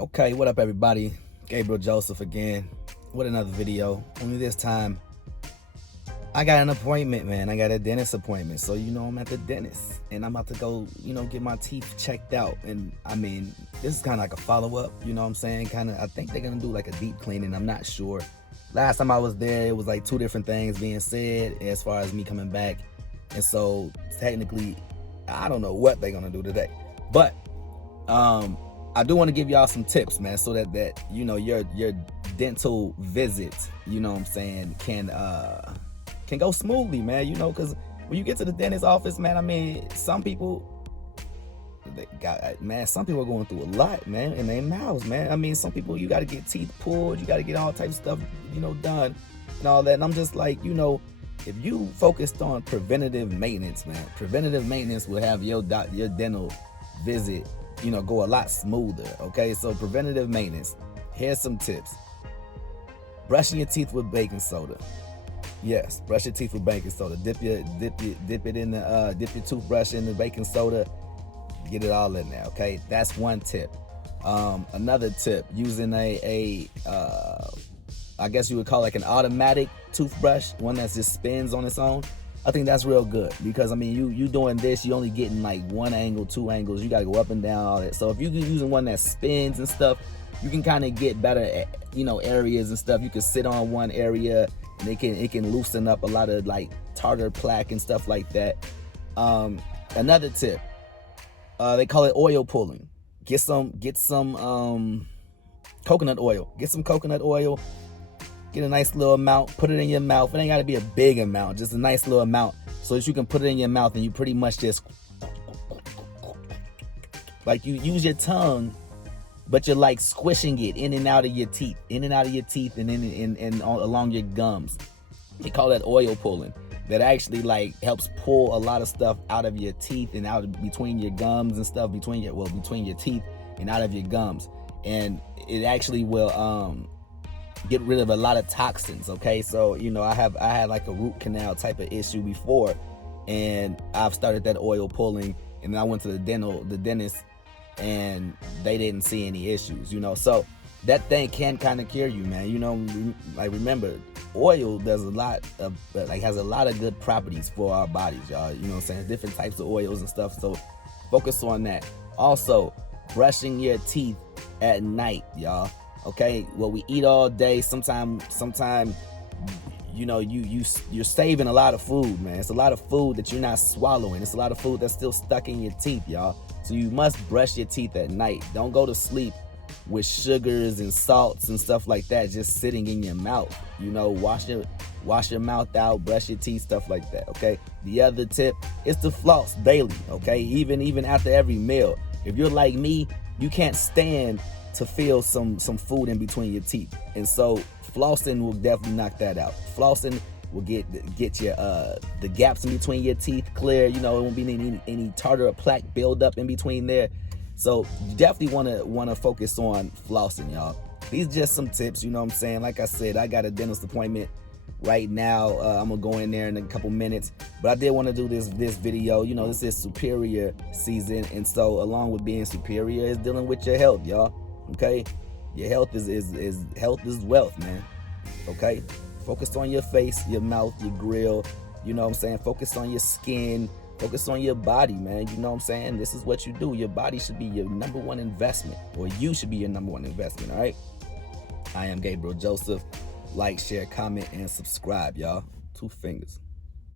Okay, what up everybody? Gabriel Joseph again with another video. Only this time I got an appointment, man. I got a dentist appointment. So I'm at the dentist and I'm about to go, get my teeth checked out. And I mean, this is kind of like a follow-up, you know what I'm saying? I think they're gonna do like a deep cleaning. I'm not sure. Last time I was there, it was like two different things being said as far as me coming back. And so technically, I don't know what they're gonna do today. But I do want to give y'all some tips, man, so that your dental visit, can go smoothly, man. Because when you get to the dentist office, man, I mean, some people are going through a lot, man, in their mouths, man. I mean, some people, you got to get teeth pulled, you got to get all types of stuff, done and all that. And I'm just like, if you focused on preventative maintenance, man, preventative maintenance will have your dental visit go a lot smoother. Okay, so preventative maintenance, here's some tips. Brushing your teeth with baking soda. Yes, brush your teeth with baking soda. Dip your toothbrush in the baking soda, get it all in there. Okay, that's one tip. Another tip, using I guess you would call it like an automatic toothbrush, one that just spins on its own. I think that's real good, because I mean, you doing this, you only getting like one angle, two angles, you gotta go up and down, all that. So if you're using one that spins and stuff, you can kind of get better areas and stuff. You can sit on one area and it can loosen up a lot of like tartar plaque and stuff like that. Another tip, they call it oil pulling. Get some coconut oil. Get some coconut oil. Get a nice little amount, put it in your mouth. It ain't gotta be a big amount, just a nice little amount, so that you can put it in your mouth and you pretty much just like you use your tongue, but you're like squishing it in and out of your teeth, and in along your gums. They call that oil pulling. That actually like helps pull a lot of stuff out of your teeth and out between your gums and stuff, between your teeth and out of your gums. And it actually will get rid of a lot of toxins. Okay, so I had like a root canal type of issue before, and I've started that oil pulling, and then I went to the dentist, and they didn't see any issues. So that thing can kind of cure you, man. Like, remember, oil does a lot of has a lot of good properties for our bodies, y'all. You know what I'm saying? Different types of oils and stuff, so focus on that. Also, brushing your teeth at night, y'all. Okay, well, we eat all day. Sometime you're saving a lot of food, man. It's a lot of food that you're not swallowing. It's a lot of food that's still stuck in your teeth, y'all. So you must brush your teeth at night. Don't go to sleep with sugars and salts and stuff like that just sitting in your mouth. Wash your mouth out, brush your teeth, stuff like that. Okay. The other tip is to floss daily. Okay, even after every meal. If you're like me, you can't stand to feel some food in between your teeth, and so flossing will definitely knock that out. Flossing will get your the gaps in between your teeth clear. It won't be any tartar or plaque build up in between there. So you definitely want to focus on flossing, y'all. These are just some tips, you know what I'm saying? Like I said, I got a dentist appointment right now. I'm gonna go in there in a couple minutes, but I did want to do this video. This is superior season, and so along with being superior is dealing with your health, y'all. Okay, your health is health is wealth, man. Okay, focus on your face, your mouth, your grill. You know what I'm saying? Focus on your skin. Focus on your body, man. You know what I'm saying? This is what you do. Your body should be your number one investment, or you should be your number one investment. All right. I am Gabriel Joseph. Like, share, comment, and subscribe, y'all. 2 fingers.